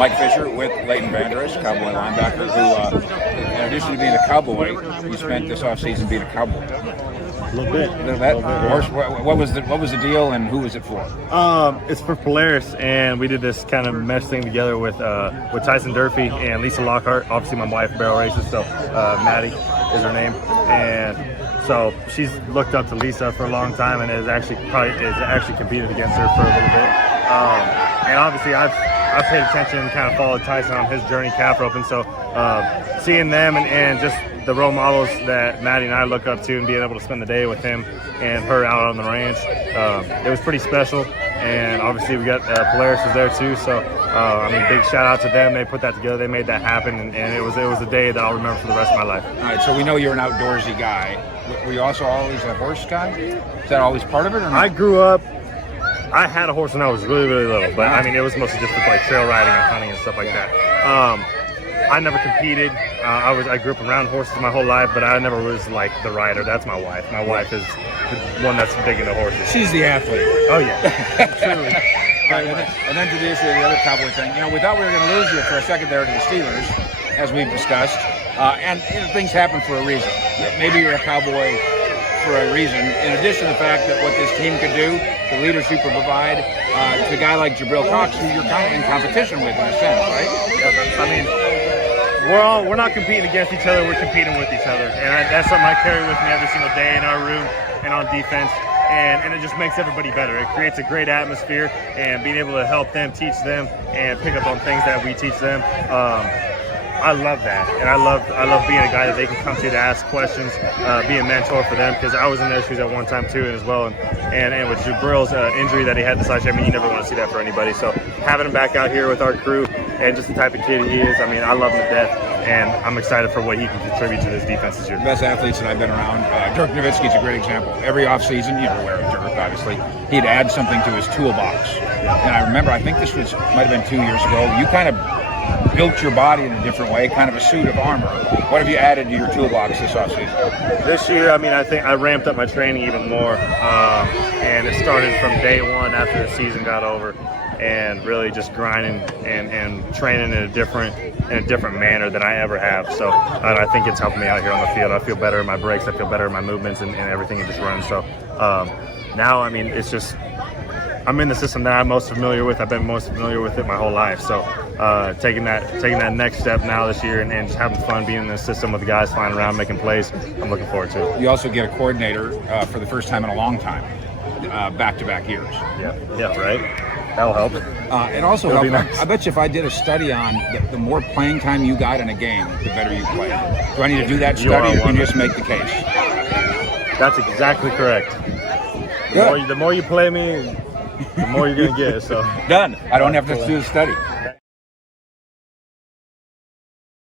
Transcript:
Mike Fisher with Leighton Vander, Cowboy linebacker, who, in addition to being a Cowboy, you spent this offseason being a Cowboy. A little bit. What was the deal, and who was it for? It's for Polaris, and we did this kind of mesh thing together with Tyson Durfee and Lisa Lockhart. Obviously, my wife barrel races, so Maddie is her name, and so she's looked up to Lisa for a long time, and has actually competed against her for a little bit. And obviously, I've paid attention and kind of followed Tyson on his journey calf roping. So seeing them and just the role models that Maddie and I look up to, and being able to spend the day with him and her out on the ranch, it was pretty special. And obviously we got Polaris was there too, so big shout out to them. They put that together, they made that happen, and it was a day that I'll remember for the rest of my life. All right, so we know you're an outdoorsy guy. Were you also always a horse guy? Is that always part of it, or not? I grew up, I had a horse when I was really, really little, but I mean, it was mostly just with like trail riding and hunting and stuff like that. I never competed. I grew up around horses my whole life, but I never was like the rider. That's my wife. My wife is the one that's big into horses. She's the athlete. Oh yeah, truly. Right, and then to the issue of the other Cowboy thing, we thought we were going to lose you for a second there to the Steelers, as we've discussed, and things happen for a reason. Maybe you're a Cowboy for a reason, in addition to the fact that what this team could do, the leadership will provide, to a guy like Jabril Cox, who you're kind of in competition with in a sense, right? I mean, we're not competing against each other, we're competing with each other, and that's something I carry with me every single day in our room and on defense. And it just makes everybody better. It creates a great atmosphere, and being able to help them, teach them, and pick up on things that we teach them. I love that, and I love being a guy that they can come to ask questions, be a mentor for them, because I was in their shoes at one time too, as well. And with Jabril's injury that he had this last year, I mean, you never want to see that for anybody. So having him back out here with our crew, and just the type of kid he is, I mean, I love him to death, and I'm excited for what he can contribute to this defense this year. The best athletes that I've been around. Dirk Nowitzki's a great example. Every offseason, you're aware of Dirk, obviously, he'd add something to his toolbox. And I remember, I think this might have been 2 years ago, you kind of built your body in a different way, kind of a suit of armor. What have you added to your toolbox this offseason? This year, I mean, I think I ramped up my training even more, and it started from day one after the season got over, and really just grinding and training in a different manner than I ever have. So I think it's helping me out here on the field. I feel better in my breaks, I feel better in my movements, and everything it just runs. So now, I mean, it's just, I'm in the system that I'm most familiar with. I've been most familiar with it my whole life. So taking that next step now this year, and just having fun being in the system with the guys, flying around, making plays, I'm looking forward to it. You also get a coordinator for the first time in a long time, back-to-back years. Yeah, right? That'll help. It also helps. Nice. I bet you if I did a study on the more playing time you got in a game, the better you play. Do I need to do that study, or can you just make the case? That's exactly correct. The more you play me, the more you're going to get. So done. I don't have to do the study.